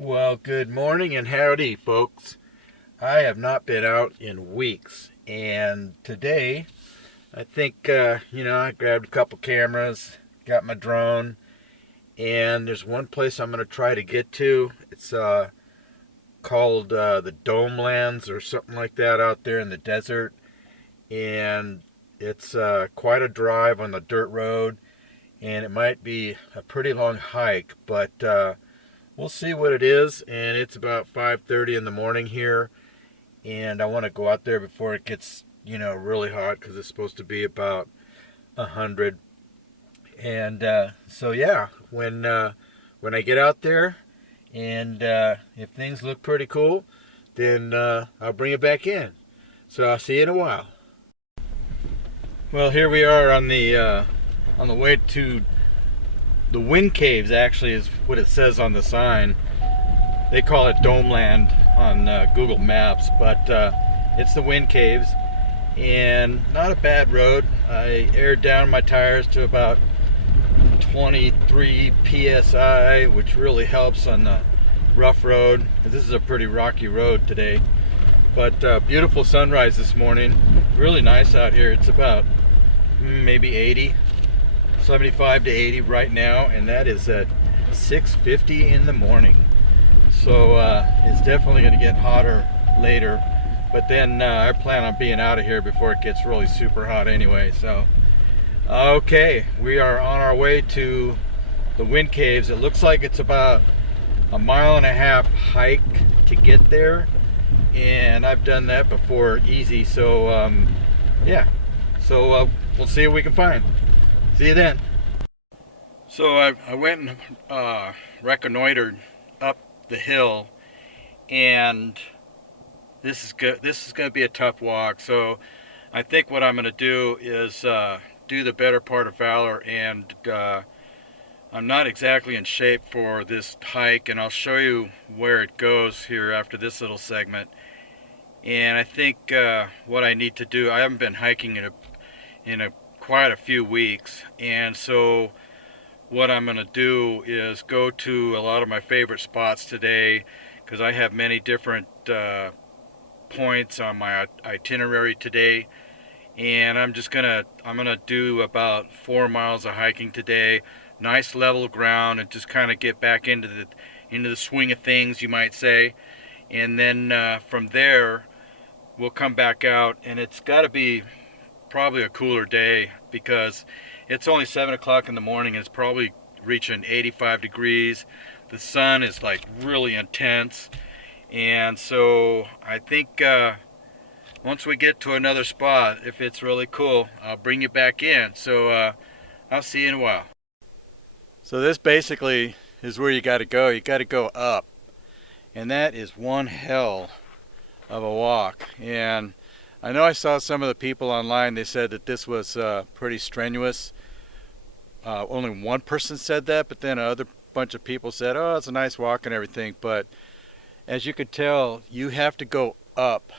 Well, good morning and howdy, folks. I have not been out in weeks, and today I think, I grabbed a couple cameras, got my drone, and there's one place I'm going to try to get to. It's called the Dome Lands or something like that out there in the desert, and it's quite a drive on the dirt road, and it might be a pretty long hike, but we'll see what it is. And it's about 5:30 in the morning here, and I want to go out there before it gets really hot, because it's supposed to be about 100. And so yeah, when I get out there, and if things look pretty cool, then I'll bring it back in. So I'll see you in a while. Well, here we are on the way to the Wind Caves. Actually, is what it says on the sign. They call it Domeland on Google Maps, but it's the Wind Caves, and not a bad road. I aired down my tires to about 23 psi, which really helps on the rough road, because this is a pretty rocky road today. But beautiful sunrise this morning. Really nice out here. It's about maybe 75 to 80 right now, and that is at 6:50 in the morning. So it's definitely going to get hotter later, but then I plan on being out of here before it gets really super hot anyway. So okay, we are on our way to the Wind Caves. It looks like it's about a 1.5 mile hike to get there, and I've done that before easy. So yeah, so we'll see what we can find. See you then. So I went and reconnoitered up the hill, and this is good. This is going to be a tough walk. So I think what I'm going to do is do the better part of valor, and I'm not exactly in shape for this hike, and I'll show you where it goes here after this little segment. And I think what I need to do, I haven't been hiking in quite a few weeks, and so what I'm going to do is go to a lot of my favorite spots today, because I have many different points on my itinerary today, and I'm gonna do about 4 miles of hiking today. Nice level ground, and just kind of get back into the swing of things, you might say. And then from there we'll come back out, and it's got to be probably a cooler day, because it's only 7 o'clock in the morning, and it's probably reaching 85 degrees. The sun is like really intense, and so I think once we get to another spot, if it's really cool, I'll bring you back in. So I'll see you in a while. So this basically is where you got to go. You got to go up, and that is one hell of a walk. And I know I saw some of the people online, they said that this was pretty strenuous. Only one person said that, but then another bunch of people said, oh, it's a nice walk and everything. But as you can tell, you have to go up,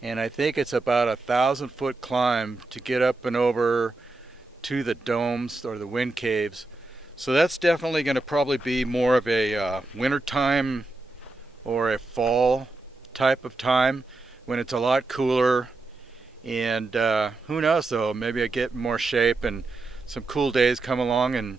and I think it's about 1,000-foot climb to get up and over to the domes or the Wind Caves. So that's definitely going to probably be more of a winter time or a fall type of time, when it's a lot cooler. And who knows though, maybe I get more shape and some cool days come along, and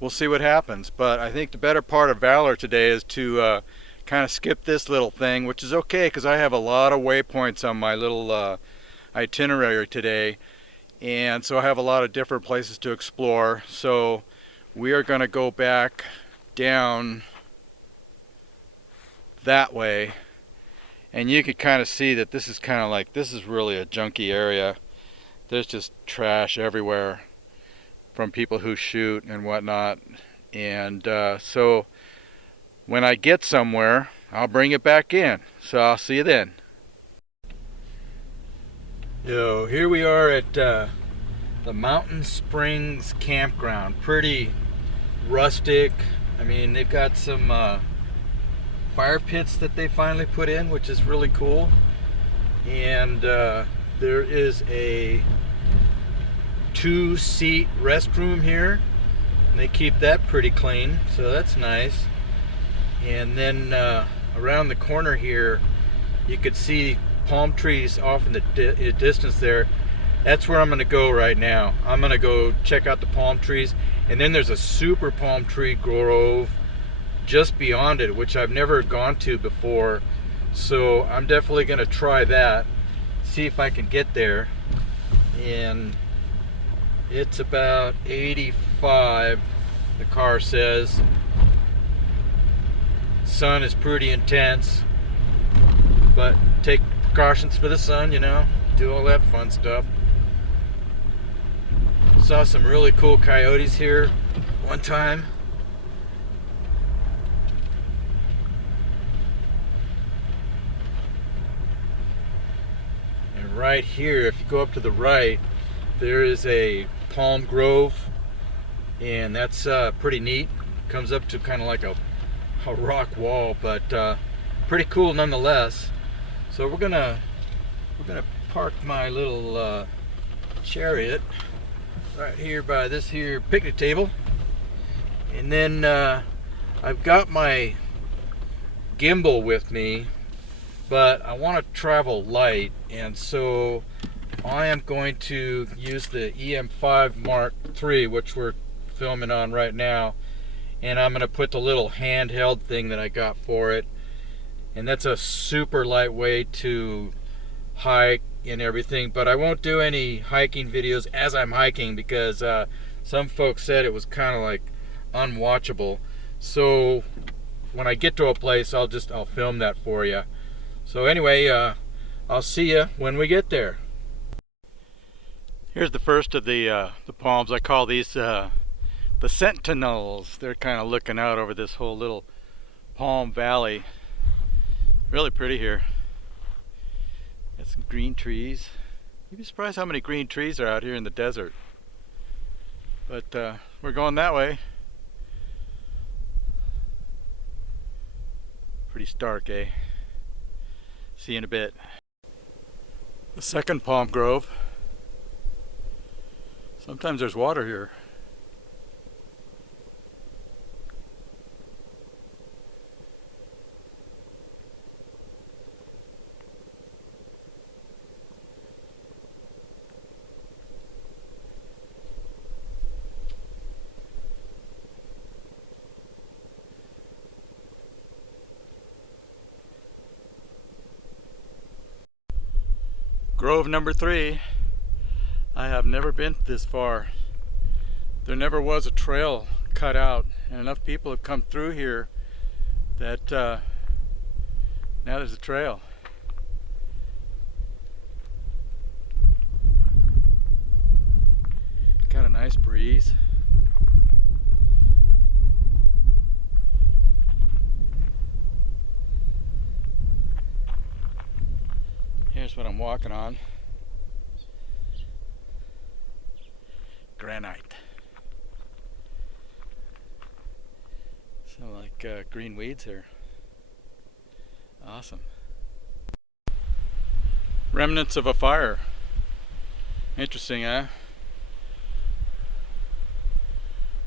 we'll see what happens. But I think the better part of valor today is to kind of skip this little thing, which is okay, because I have a lot of waypoints on my little itinerary today, and so I have a lot of different places to explore. So we are going to go back down that way, and you could kind of see that this is kind of like, this is really a junky area. There's just trash everywhere from people who shoot and whatnot. And so when I get somewhere, I'll bring it back in. So I'll see you then. So here we are at the Mountain Springs Campground. Pretty rustic. I mean, they've got some fire pits that they finally put in, which is really cool. And there is a 2-seat restroom here, and they keep that pretty clean, so that's nice. And then around the corner here, you could see palm trees off in the distance there. That's where I'm going to go right now. I'm going to go check out the palm trees. And then there's a super palm tree grove just beyond it, which I've never gone to before. So I'm definitely going to try that, see if I can get there. And it's about 85, the car says. Sun is pretty intense, but take precautions for the sun, you know, do all that fun stuff. Saw some really cool coyotes here one time. And right here, if you go up to the right, there is a palm grove, and that's pretty neat. Comes up to kind of like a rock wall, but pretty cool nonetheless. So we're gonna park my little chariot right here by this here picnic table, and then I've got my gimbal with me, but I want to travel light, and so I am going to use the EM5 Mark III, which we're filming on right now, and I'm going to put the little handheld thing that I got for it, and that's a super lightweight to hike and everything. But I won't do any hiking videos as I'm hiking, because some folks said it was kind of like unwatchable. So when I get to a place, I'll film that for you. So anyway, I'll see you when we get there. Here's the first of the palms. I call these the sentinels. They're kind of looking out over this whole little palm valley. Really pretty here. Got some green trees. You'd be surprised how many green trees are out here in the desert. But we're going that way. Pretty stark, eh? See you in a bit. The second palm grove. Sometimes there's water here. Grove number 3. I have never been this far. There never was a trail cut out, and enough people have come through here that now there's a trail. Got a nice breeze. Here's what I'm walking on. Granite. So like green weeds here. Awesome. Remnants of a fire. Interesting, eh?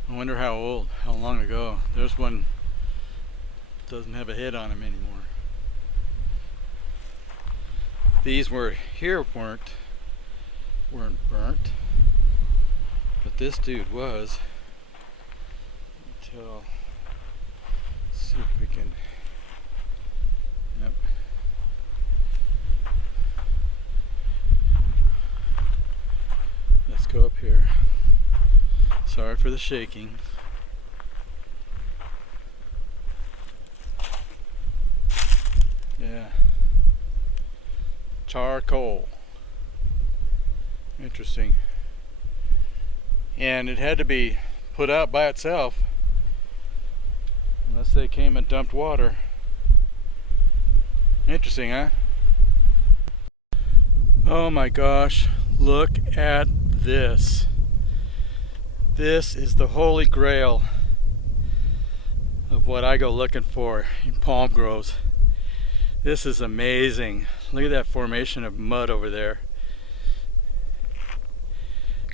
I wonder how old, how long ago. There's one doesn't have a head on him anymore. These were here weren't burnt, but this dude was. Until, let's see if we can. Yep. Let's go up here. Sorry for the shaking. Yeah. Charcoal. Interesting. And it had to be put out by itself unless they came and dumped water. Interesting, huh? Oh my gosh, look at this. This is the holy grail of what I go looking for in palm groves. This is amazing. Look at that formation of mud over there.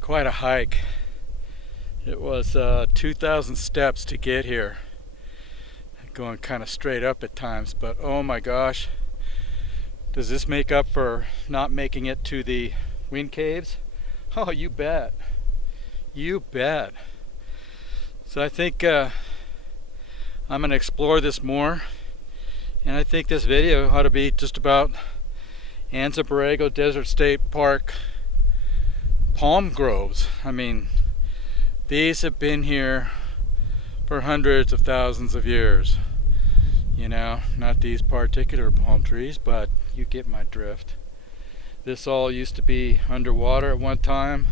Quite a hike. It was 2,000 steps to get here. going kind of straight up at times, but oh my gosh, does this make up for not making it to the wind caves? Oh, you bet. You bet. So I think I'm going to explore this more, and I think this video ought to be just about Anza Borrego Desert State Park palm groves. I mean, these have been here for hundreds of thousands of years. You know, not these particular palm trees, but you get my drift. This all used to be underwater at one time,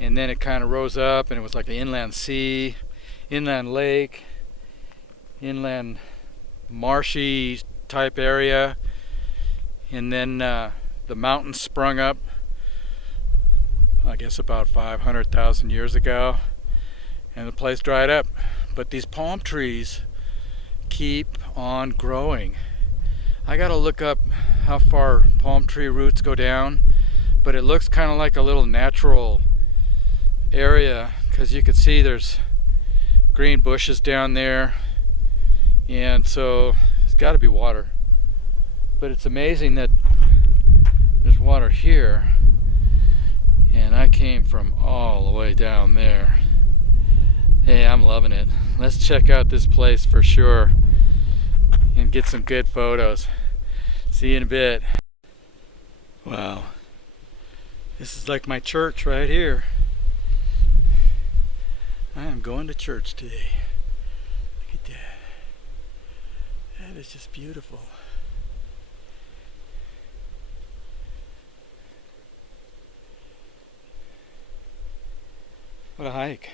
and then it kind of rose up, and it was like an inland sea, inland lake, inland marshy type area, and then the mountains sprung up, I guess about 500,000 years ago, and the place dried up. But these palm trees keep on growing. I gotta look up how far palm tree roots go down, but it looks kind of like a little natural area, because you can see there's green bushes down there, and so it's got to be water. But it's amazing that there's water here, and I came from all the way down there. Hey, I'm loving it. Let's check out this place for sure and get some good photos. See you in a bit. Wow, this is like my church right here. I am going to church today. Look at that. That is just beautiful. What a hike.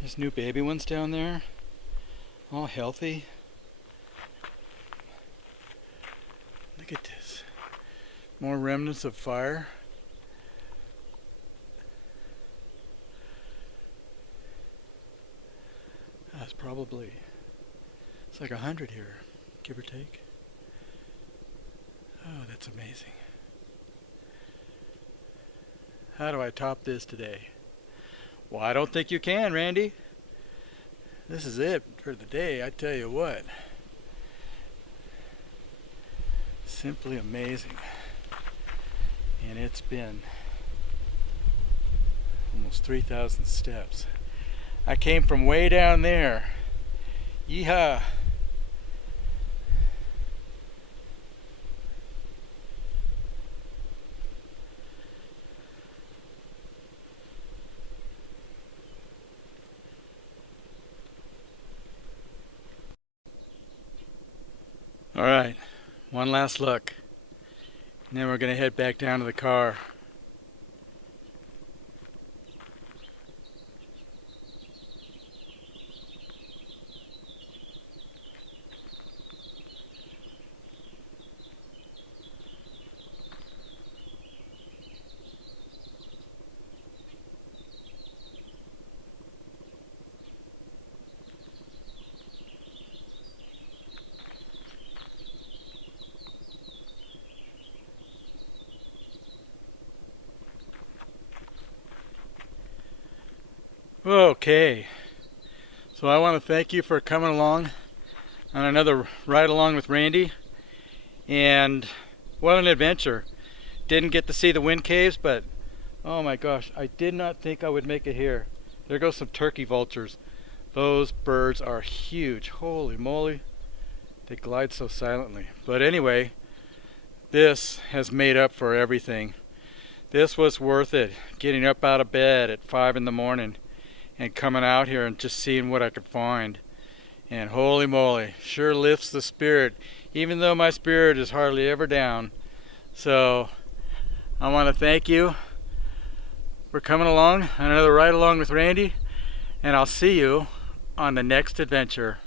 There's new baby ones down there, all healthy. Look at this. More remnants of fire. That's probably, it's like 100 here, give or take. Oh, that's amazing. How do I top this today? Well, I don't think you can, Randy. This is it for the day, I tell you what. Simply amazing. And it's been almost 3,000 steps. I came from way down there. Yeehaw. All right, one last look, and then we're going to head back down to the car. Okay, so I want to thank you for coming along on another ride along with Randy, and what an adventure. Didn't get to see the wind caves, but oh my gosh, I did not think I would make it here. There goes some turkey vultures. Those birds are huge. Holy moly, they glide so silently. But anyway, this has made up for everything. This was worth it, getting up out of bed at 5 in the morning and coming out here and just seeing what I could find. And holy moly, sure lifts the spirit, even though my spirit is hardly ever down. So I want to thank you for coming along on another ride along with Randy, and I'll see you on the next adventure.